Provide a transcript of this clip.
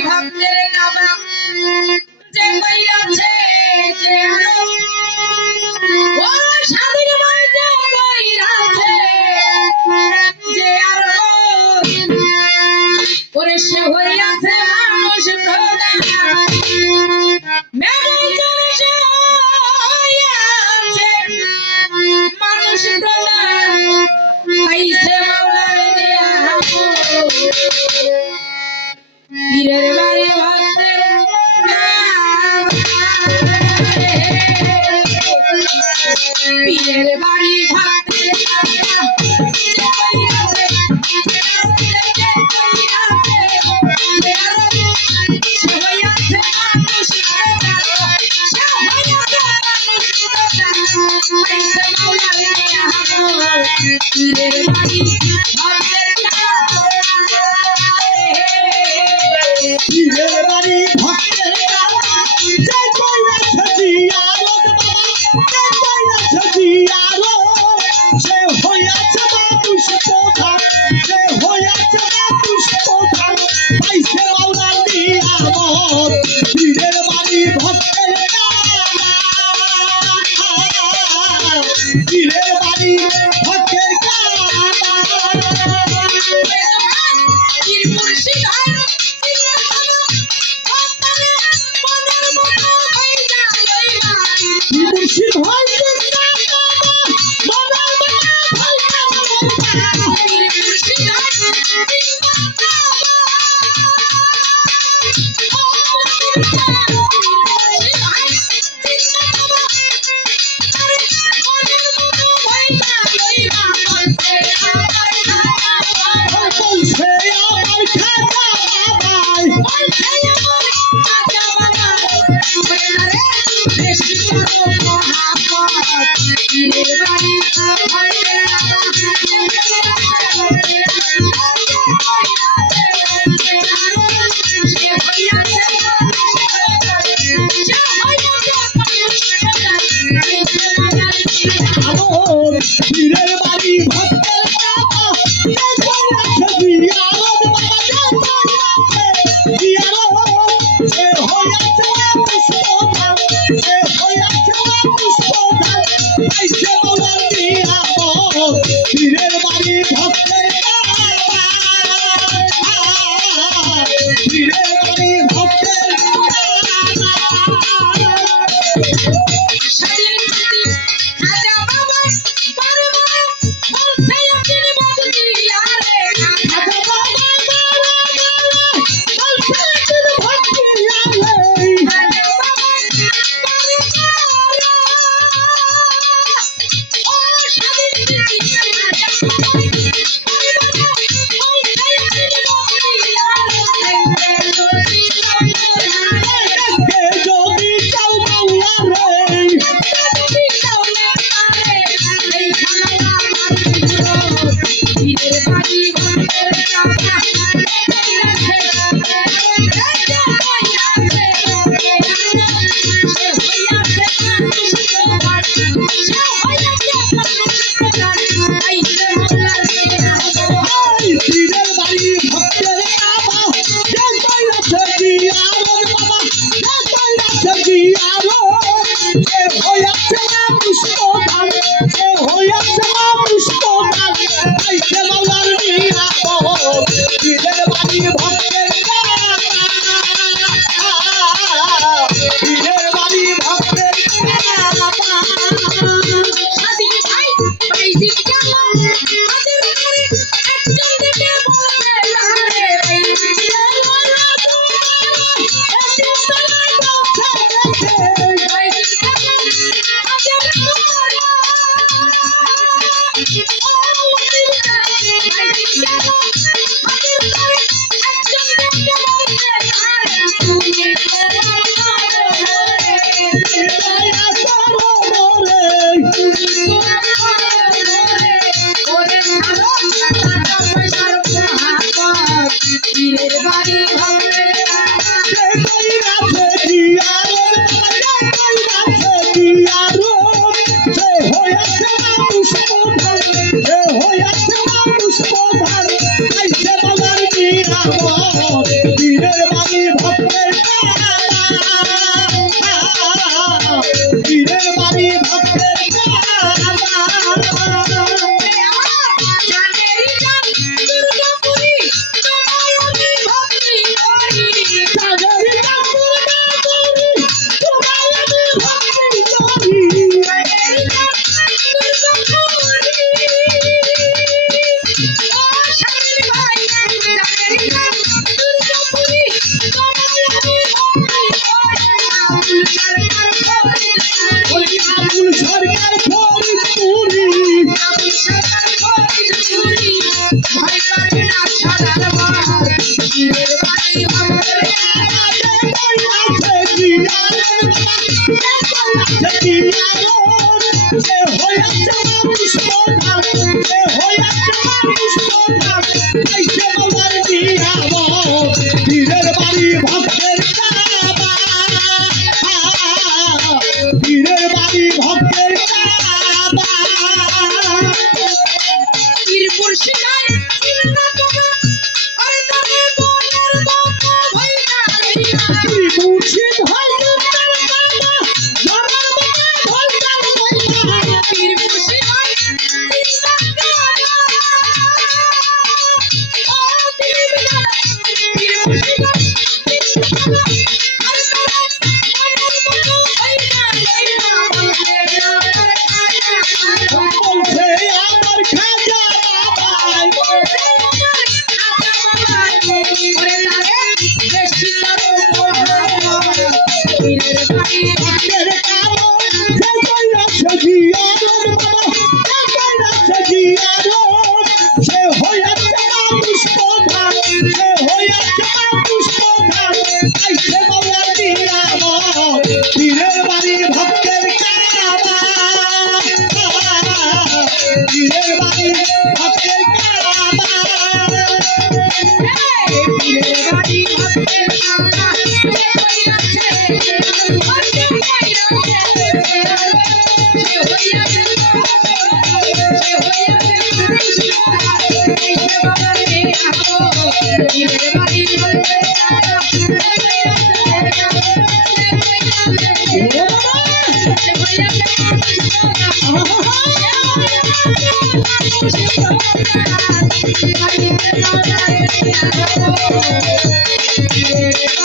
ভক্তের কাবা যে কইরাছে যে ও স্বামীর ভাই যে কইরাছে যে ওরে সে হইয়াছে মানুষ প্রদান মানুষ প্রদান পাইছে মাওলার দেয়া পীরের বাড়ি ভক্তের পীরের বাড়ি ভক্তের পীরের বাড়ি ভক্তের পীরের বাড়ি ভক্তের যে কইরাছে জিয়ারত বাবা যে কইরাছে জিয়ারত সে হইয়াছে মানুষ প্রধান সে হইয়াছে মানুষ প্রধান পাইছে মাওলার নিয়ামত পীরের বাড়ি ভক্তের পীরের বাড়ি ভক্তের পীর মুর্শিদ মুর্শিদ ভাই পীরের বাড়ি ভক্তের সে হইয়াছে পুষ্পধাম সে হইয়াছে পুষ্পধাম পাইছে মাওলার বলছে আমার খাজা বাবাই ভক্তের কারণ সে কইরাছে জিয়ারত বাবা, সে কইরাছে জিয়ারত। সে হইয়াছে মানুষ প্রধান, সে হইয়াছে মানুষ প্রধান। আইছে মাওলা নিয়ামত, পীরের বাড়ি ভক্তের কাবা। পীরের বাড়ি ভক্তের কাবা। Thank you.